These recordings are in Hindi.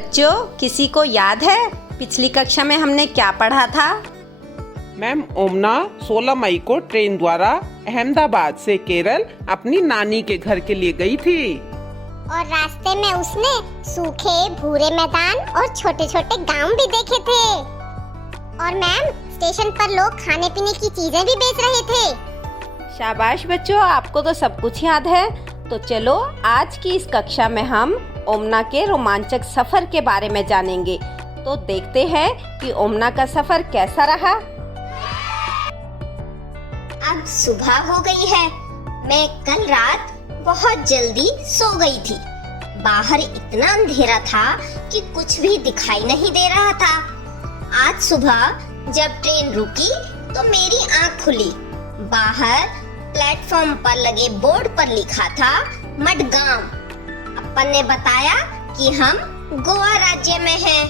बच्चों, किसी को याद है पिछली कक्षा में हमने क्या पढ़ा था? मैम, ओमना 16 मई को ट्रेन द्वारा अहमदाबाद से केरल अपनी नानी के घर के लिए गई थी। और रास्ते में उसने सूखे भूरे मैदान और छोटे छोटे गांव भी देखे थे। और मैम, स्टेशन पर लोग खाने पीने की चीजें भी बेच रहे थे। शाबाश बच्चों, आपको तो सब कुछ याद है। तो चलो आज की इस कक्षा में हम ओमना के रोमांचक सफर के बारे में जानेंगे। तो देखते हैं कि ओमना का सफर कैसा रहा। अब सुबह हो गई है। मैं कल रात बहुत जल्दी सो गई थी। बाहर इतना अंधेरा था कि कुछ भी दिखाई नहीं दे रहा था। आज सुबह जब ट्रेन रुकी तो मेरी आंख खुली। बाहर प्लेटफॉर्म पर लगे बोर्ड पर लिखा था मडगांव। अपन ने बताया कि हम गोवा राज्य में हैं।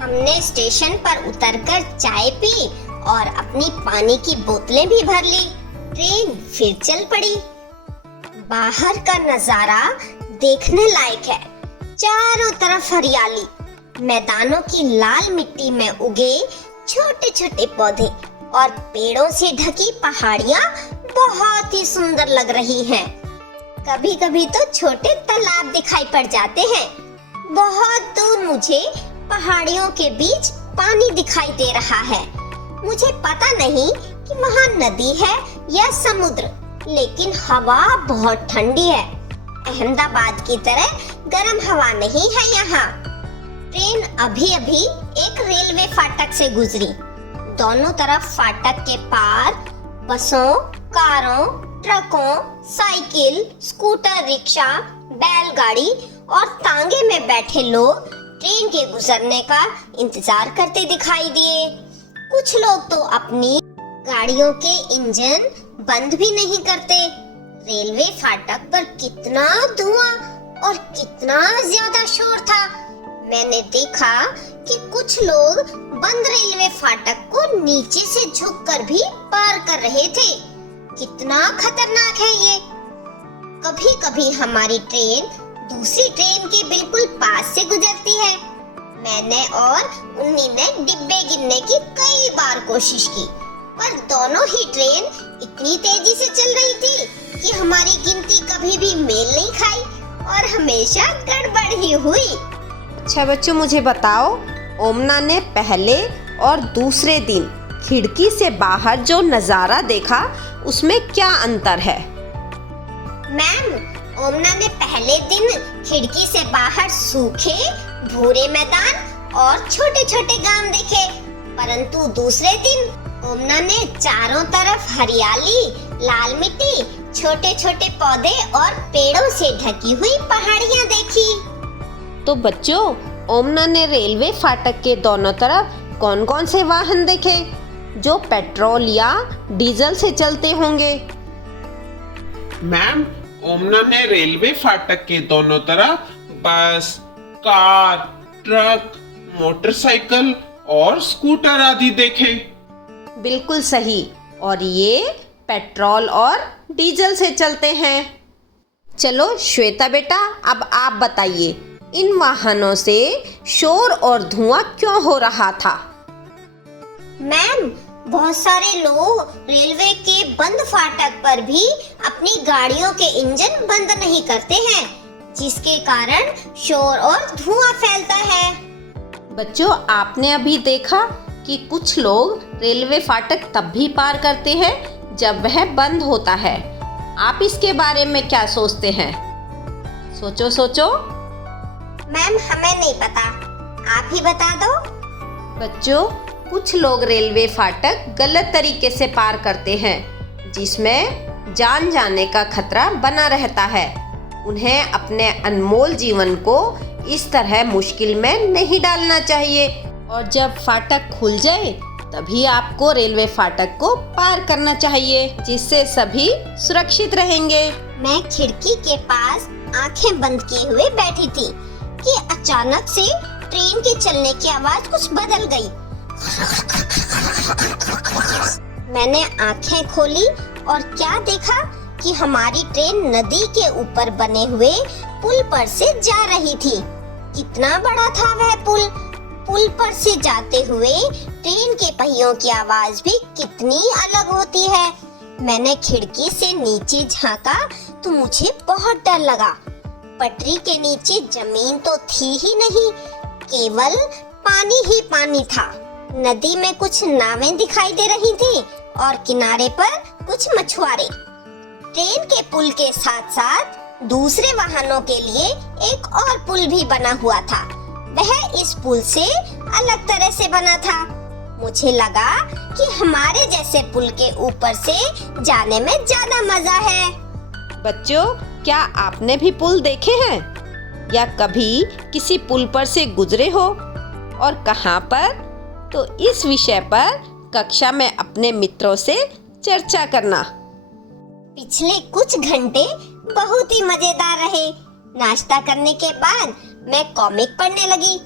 हमने स्टेशन पर उतरकर चाय पी और अपनी पानी की बोतलें भी भर ली। ट्रेन फिर चल पड़ी। बाहर का नजारा देखने लायक है। चारों तरफ हरियाली, मैदानों की लाल मिट्टी में उगे छोटे छोटे पौधे और पेड़ों से ढकी पहाड़ियाँ बहुत ही सुंदर लग रही हैं। कभी कभी तो छोटे तालाब दिखाई पड़ जाते हैं। बहुत दूर मुझे पहाड़ियों के बीच पानी दिखाई दे रहा है। मुझे पता नहीं कि वहाँ नदी है या समुद्र, लेकिन हवा बहुत ठंडी है। अहमदाबाद की तरह गर्म हवा नहीं है यहाँ। ट्रेन अभी अभी एक रेलवे फाटक से गुजरी। दोनों तरफ फाटक के पार बसों, कारों, ट्रकों, साइकिल, स्कूटर, रिक्शा, बैलगाड़ी और तांगे में बैठे लोग ट्रेन के गुजरने का इंतजार करते दिखाई दिए। कुछ लोग तो अपनी गाड़ियों के इंजन बंद भी नहीं करते। रेलवे फाटक पर कितना धुआं और कितना ज्यादा शोर था। मैंने देखा कि कुछ लोग बंद रेलवे फाटक को नीचे से झुककर भी पार कर रहे थे। कितना खतरनाक है ये। कभी कभी हमारी ट्रेन दूसरी ट्रेन के बिल्कुल पास से गुजरती है। मैंने और उन्हीं ने डिब्बे गिनने की कई बार कोशिश की, पर दोनों ही ट्रेन इतनी तेजी से चल रही थी कि हमारी गिनती कभी भी मेल नहीं खाई और हमेशा गड़बड़ ही हुई। अच्छा बच्चों, मुझे बताओ, ओमना ने पहले और दूसरे दिन खिड़की से बाहर जो नजारा देखा उसमें क्या अंतर है? मैम, ओमना ने पहले दिन खिड़की से बाहर सूखे भूरे मैदान और छोटे छोटे गांव देखे, परंतु दूसरे दिन ओमना ने चारों तरफ हरियाली, लाल मिट्टी, छोटे छोटे पौधे और पेड़ों से ढकी हुई पहाड़ियां देखी। तो बच्चों, ओमना ने रेलवे फाटक के दोनों तरफ कौन कौन से वाहन देखे जो पेट्रोल या डीजल से चलते होंगे? मैम, ओमना ने रेलवे फाटक के दोनों तरफ बस, कार, ट्रक, मोटरसाइकिल और स्कूटर आदि देखे। बिल्कुल सही। और ये पेट्रोल और डीजल से चलते हैं। चलो श्वेता बेटा, अब आप बताइए, इन वाहनों से शोर और धुआं क्यों हो रहा था? मैम, बहुत सारे लोग रेलवे के बंद फाटक पर भी अपनी गाड़ियों के इंजन बंद नहीं करते हैं, जिसके कारण शोर और धुआं फैलता है। बच्चों, आपने अभी देखा कि कुछ लोग रेलवे फाटक तब भी पार करते हैं जब वह बंद होता है। आप इसके बारे में क्या सोचते हैं? सोचो सोचो। मैम, हमें नहीं पता, आप ही बता दो। बच्चों, कुछ लोग रेलवे फाटक गलत तरीके से पार करते हैं, जिसमें जान जाने का खतरा बना रहता है। उन्हें अपने अनमोल जीवन को इस तरह मुश्किल में नहीं डालना चाहिए। और जब फाटक खुल जाए तभी आपको रेलवे फाटक को पार करना चाहिए, जिससे सभी सुरक्षित रहेंगे। मैं खिड़की के पास आंखें बंद किए हुए बैठी थी कि अचानक से ट्रेन के चलने की आवाज कुछ बदल गई। मैंने आंखें खोली और क्या देखा कि हमारी ट्रेन नदी के ऊपर बने हुए पुल पर से जा रही थी। कितना बड़ा था वह पुल। पुल पर से जाते हुए ट्रेन के पहियों की आवाज भी कितनी अलग होती है। मैंने खिड़की से नीचे झांका तो मुझे बहुत डर लगा। पटरी के नीचे जमीन तो थी ही नहीं, केवल पानी ही पानी था। नदी में कुछ नावें दिखाई दे रही थी और किनारे पर कुछ मछुआरे। ट्रेन के पुल के साथ साथ दूसरे वाहनों के लिए एक और पुल भी बना हुआ था। वह इस पुल से अलग तरह से बना था। मुझे लगा कि हमारे जैसे पुल के ऊपर से जाने में ज्यादा मजा है। बच्चों, क्या आपने भी पुल देखे हैं या कभी किसी पुल पर से गुजरे हो और कहाँ पर? तो इस विषय पर कक्षा में अपने मित्रों से चर्चा करना। पिछले कुछ घंटे बहुत ही मजेदार रहे। नाश्ता करने के बाद मैं कॉमिक पढ़ने लगी।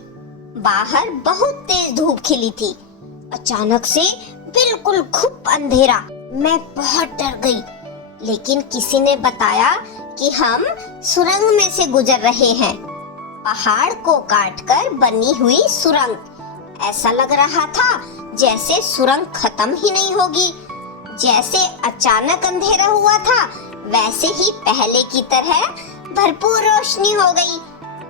बाहर बहुत तेज धूप खिली थी। अचानक से बिल्कुल घुप अंधेरा। मैं बहुत डर गई, लेकिन किसी ने बताया कि हम सुरंग में से गुजर रहे हैं। पहाड़ को काटकर बनी हुई सुरंग। ऐसा लग रहा था जैसे सुरंग खत्म ही नहीं होगी। जैसे अचानक अंधेरा हुआ था, वैसे ही पहले की तरह भरपूर रोशनी हो गई।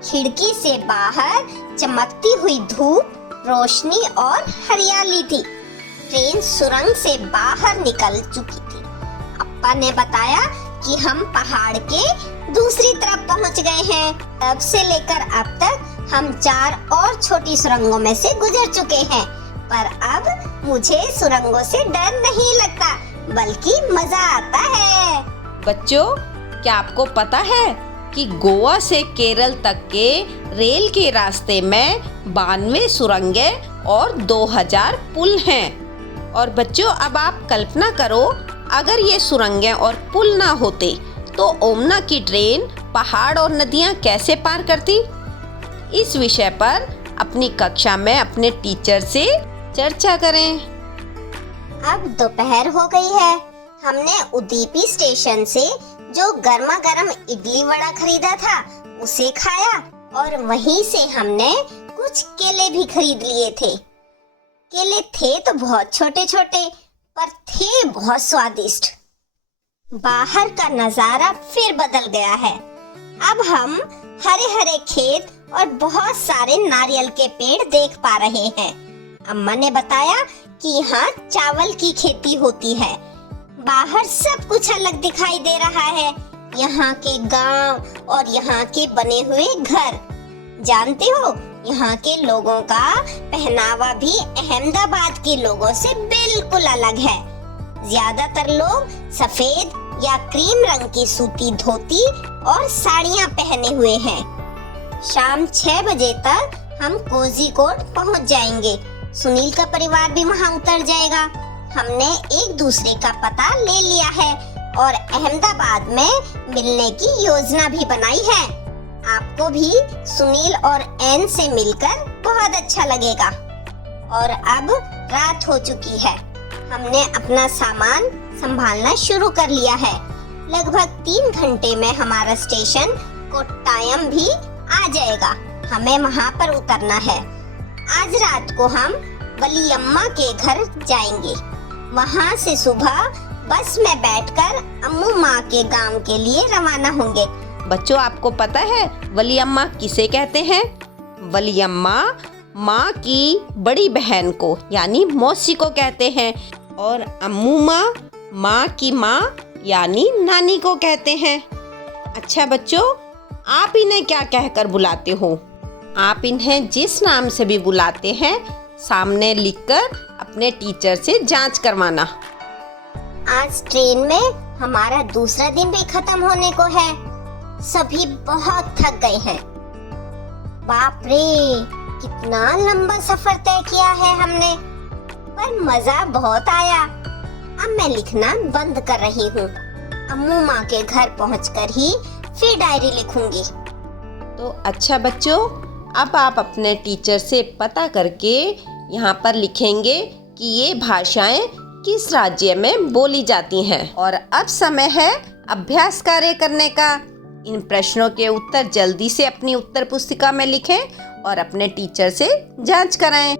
खिड़की से बाहर चमकती हुई धूप, रोशनी और हरियाली थी। ट्रेन सुरंग से बाहर निकल चुकी थी। अप्पा ने बताया कि हम पहाड़ के दूसरी तरफ पहुंच गए हैं। तब से लेकर अब तक हम 4 और छोटी सुरंगों में से गुजर चुके हैं। पर अब मुझे सुरंगों से डर नहीं लगता, बल्कि मजा आता है। बच्चों, क्या आपको पता है कि गोवा से केरल तक के रेल के रास्ते में 92 सुरंगें और 2000 पुल हैं। और बच्चों, अब आप कल्पना करो, अगर ये सुरंगें और पुल ना होते तो ओमना की ट्रेन पहाड़ और नदियाँ कैसे पार करती? इस विषय पर अपनी कक्षा में अपने टीचर से चर्चा करें। अब दोपहर हो गई है। हमने उदीपी स्टेशन से जो गर्मा गर्म इडली वड़ा खरीदा था उसे खाया और वहीं से हमने कुछ केले भी खरीद लिए थे। केले थे तो बहुत छोटे छोटे, पर थे बहुत स्वादिष्ट। बाहर का नजारा फिर बदल गया है। अब हम हरे हरे खेत और बहुत सारे नारियल के पेड़ देख पा रहे हैं। अम्मा ने बताया कि यहाँ चावल की खेती होती है। बाहर सब कुछ अलग दिखाई दे रहा है। यहाँ के गांव और यहाँ के बने हुए घर। जानते हो, यहाँ के लोगों का पहनावा भी अहमदाबाद के लोगों से बिल्कुल अलग है। ज्यादातर लोग सफेद या क्रीम रंग की सूती धोती और साड़ियाँ पहने हुए हैं। शाम 6 बजे तक हम कोझीकोड पहुँच जाएंगे। सुनील का परिवार भी वहाँ उतर जाएगा। हमने एक दूसरे का पता ले लिया है और अहमदाबाद में मिलने की योजना भी बनाई है। आपको भी सुनील और एन से मिलकर बहुत अच्छा लगेगा। और अब रात हो चुकी है। हमने अपना सामान संभालना शुरू कर लिया है। लगभग 3 घंटे में हमारा स्टेशन कोट्टायम भी आ जाएगा। हमें वहाँ पर उतरना है। आज रात को हम वलियम्मा के घर जाएंगे। वहाँ से सुबह बस में बैठकर अम्मू माँ के गांव के लिए रवाना होंगे। बच्चों, आपको पता है वलियम्मा किसे कहते हैं? वलियम्मा माँ की बड़ी बहन को यानी मौसी को कहते हैं और अम्मू माँ माँ की माँ यानी नानी को कहते हैं। अच्छा बच्चों, आप इन्हें क्या कहकर बुलाते हो? आप इन्हें जिस नाम से भी बुलाते हैं, सामने लिखकर अपने टीचर से जांच करवाना। आज ट्रेन में हमारा दूसरा दिन भी खत्म होने को है। सभी बहुत थक गए हैं। बाप रे, कितना लंबा सफर तय किया है हमने, पर मजा बहुत आया। अब मैं लिखना बंद कर रही हूँ। अम्मू माँ के घर पहुँचकर ही फिर डायरी लिखूंगी। तो अच्छा बच्चों, अब आप अपने टीचर से पता करके यहाँ पर लिखेंगे कि ये भाषाएं किस राज्य में बोली जाती हैं। और अब समय है अभ्यास कार्य करने का। इन प्रश्नों के उत्तर जल्दी से अपनी उत्तर पुस्तिका में लिखें और अपने टीचर से जांच कराएं।